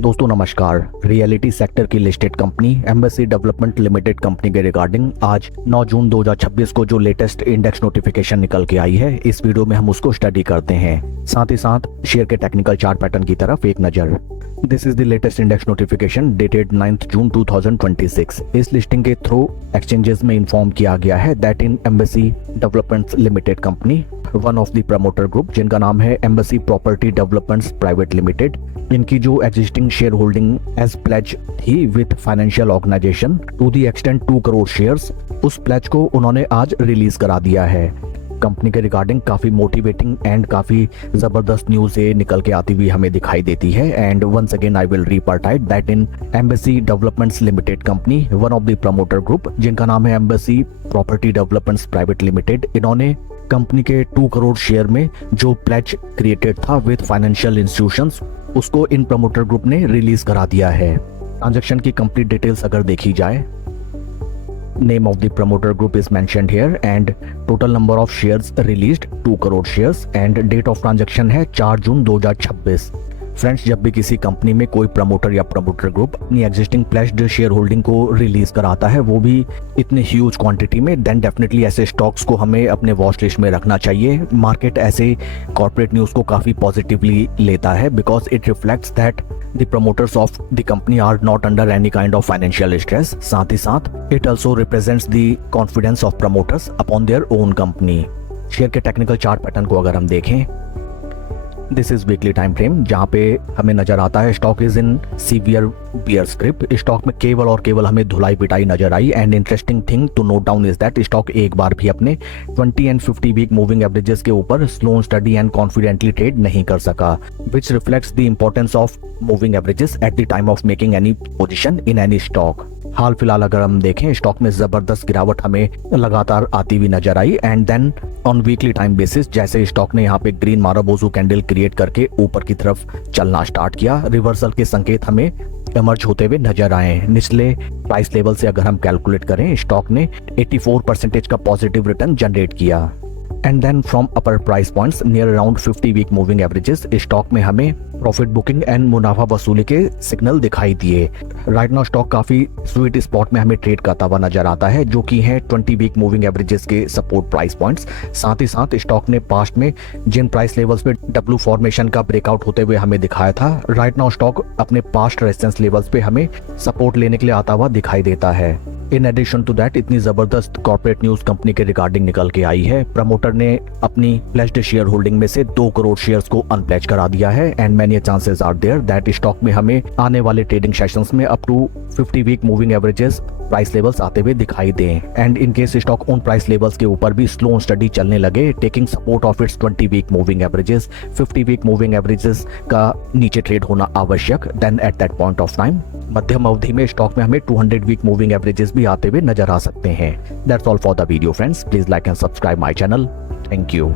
दोस्तों नमस्कार। Reality sector की listed company embassy Development Limited company के रिगार्डिंग आज 9 जून 2026 को जो लेटेस्ट इंडेक्स नोटिफिकेशन निकल के आई है, इस वीडियो में हम उसको स्टडी करते हैं। साथ ही साथ शेयर के टेक्निकल चार्ट पैटर्न की तरफ एक नजर। This is the latest index notification dated 9 जून 2026। इस लिस्टिंग के थ्रू एक्सचेंजेस में इन्फॉर्म किया गया है that in Embassy Development Limited company one of the promoter group जिनका नाम है Embassy Property Developments Private Limited, इनकी जो existing share holding as pledge थी with financial organisation to the extent 2 crore shares, उस प्लेज को उन्होंने आज रिलीज करा दिया है। कंपनी के रिगार्डिंग काफी मोटिवेटिंग एंड काफी जबरदस्त न्यूज ये निकल के आती हुई हमें दिखाई देती है। And once again I will repeat that in Embassy Developments Limited company one of the promoter group जिनका नाम है Embassy Property Developments Private Limited, इन्होंने कंपनी के 2 करोड़ शेयर में जो प्लेज क्रिएटेड था विद फाइनेंशियल इंस्टीट्यूशंस, उसको इन प्रमोटर ग्रुप ने रिलीज करा दिया है। ट्रांजैक्शन की कंप्लीट डिटेल्स अगर देखी जाए, name of the promoter group is mentioned here and total number of shares released 2 crore shares and date of transaction है 4 जून 2026। फ्रेंड्स, जब भी किसी कंपनी में कोई प्रमोटर या प्रमोटर ग्रुप अपनी एग्जिस्टिंग प्लेज्ड शेयर होल्डिंग को रिलीज कराता है, वो भी इतने ह्यूज क्वांटिटी में, देन डेफिनेटली ऐसे स्टॉक्स को हमें अपने वॉच लिस्ट में रखना चाहिए। मार्केट ऐसे कॉर्पोरेट न्यूज को काफी पॉजिटिवली लेता है because it reflects that the promoters of the company are not under any kind of financial stress। साथ ही साथ it also represents the confidence of promoters upon their own company। Share के technical chart pattern को अगर हम देखें, this is weekly time frame जहां पे हमें नजर आता है stock is in severe bear script. Stock में केवल और केवल हमें धुलाई पिटाई नजर आई। And interesting thing to note down is that stock एक बार भी अपने 20 एंड 50 वीक मूविंग एवरेजेस के ऊपर slow study and confidently trade नहीं कर सका, which reflects the importance of moving averages at the time of making any position in any stock. हाल फिलहाल अगर हम देखें, स्टॉक में जबरदस्त गिरावट हमें लगातार आती हुई नजर आई। And then on weekly time basis जैसे स्टॉक ने यहाँ पे ग्रीन माराबोजू कैंडल क्रिएट करके ऊपर की तरफ चलना स्टार्ट किया, रिवर्सल के संकेत हमें इमर्ज होते हुए नजर आए। निचले प्राइस लेवल से अगर हम कैलकुलेट करें, स्टॉक ने 84% का पॉजिटिव रिटर्न जनरेट किया। And then from upper price points near around 50 week moving averages, stock में हमें प्रॉफिट बुकिंग एंड मुनाफा वसूली के सिग्नल दिखाई दिए। राइट नाउ स्टॉक काफी स्वीट स्पॉट में हमें ट्रेड करता हुआ नजर आता है, जो कि है 20 वीक मूविंग एवरेजेस के सपोर्ट प्राइस पॉइंट्स। साथ ही साथ स्टॉक ने पास्ट में जिन प्राइस लेवल्स पे डब्ल्यू फॉर्मेशन का ब्रेकआउट होते हुए हमें दिखाया था, राइट नाउ स्टॉक अपने पास्ट रेजिस्टेंस लेवल्स पे हमें सपोर्ट लेने के लिए आता हुआ दिखाई देता है। इन एडिशन टू दैट इतनी जबरदस्त कॉर्पोरेट न्यूज कंपनी के रिगार्डिंग निकल के आई है। प्रमोटर ने अपनी प्लेज्ड शेयर होल्डिंग में से 2 करोड़ शेयर्स को अनप्लेज करा दिया है। And many chances are there that stock में हमें आने वाले ट्रेडिंग सेशंस में up to 50 week moving averages price levels आते हुए दिखाई दें। एंड इन केस स्टॉक उन प्राइस लेवल्स के ऊपर भी स्लो स्टडी चलने लगे, taking support of its 20 week moving averages, 50 week moving averages का नीचे ट्रेड होना आवश्यक, then at that point of time मध्यम अवधि में स्टॉक में हमें 200 वीक मूविंग एवरेजेस भी आते हुए नजर आ सकते हैं। That's all for the video friends, please like and subscribe my channel. Thank you.